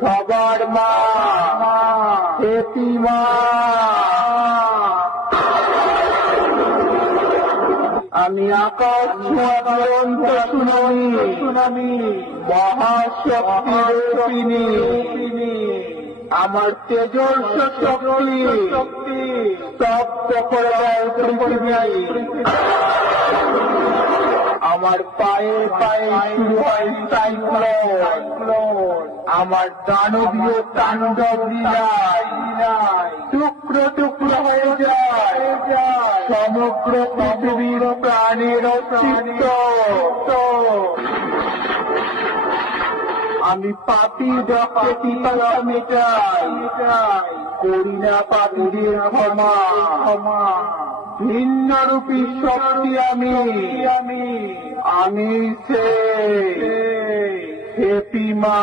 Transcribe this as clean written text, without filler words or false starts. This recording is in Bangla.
সবার মা মা। আমি আকাশ ছোঁয়া সুনামি মহাশক্তি, আমার তেজস্ব শক্তি স্তব্ধ করে দেয় পৃথিবী। আমার পায়ে পায়ে শুরু হয় সাইক্লোন, আমার দানবীয় তাণ্ডব লীলায় টুকরো টুকরো হয়ে যায় সমগ্র পৃথিবীর প্রাণের অস্তিত্ব। আমি পাপি রক্তে পিপাসা মেটাই, করি না পাপীদের ক্ষমা। ভিন্ন রূপী শক্তি আমি সে মা।